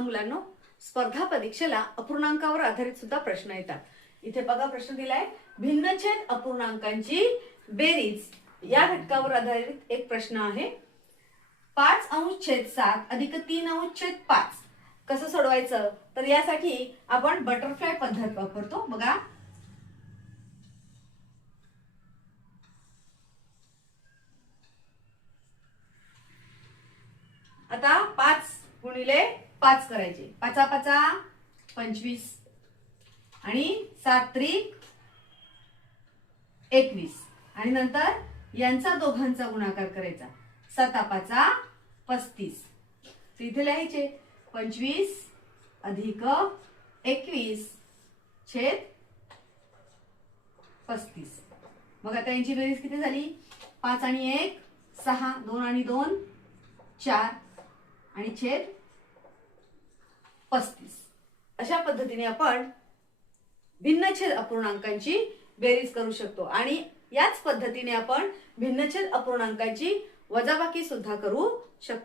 मुलांनो, स्पर्धा परीक्षेला अपूर्णांकावर आधारित सुद्धा प्रश्न येतात. इथे बघा प्रश्न दिलाय, भिन्नछेद अपूर्णांकांची बेरीज या घटकावर आधारित एक प्रश्न आहे. 5/7 अधिक 3/5 कसं सोडवायचं? तर यासाठी आपण बटरफ्लाय पद्धत वापरतो. बघा, आता 5 गुणिले 5 करायचे. 5 25 आणि 7 त्रिक 21 आणि नंतर यांचा दोघांचा गुणाकार करायचा. 7 35. इथे लिहायचे 25 अधिक 21 छेद 35. मग आता यांची बेरीज किती झाली? 5 आणि 1 6, 2 आणि 2 4 आणि छेद 35. अशा पद्धतीने आपण भिन्नछेद अपूर्णांकांची बेरीज करू शकतो आणि याच पद्धतीने आपण भिन्नछेद अपूर्णांकांची वजाबाकी सुद्धा करू शकतो.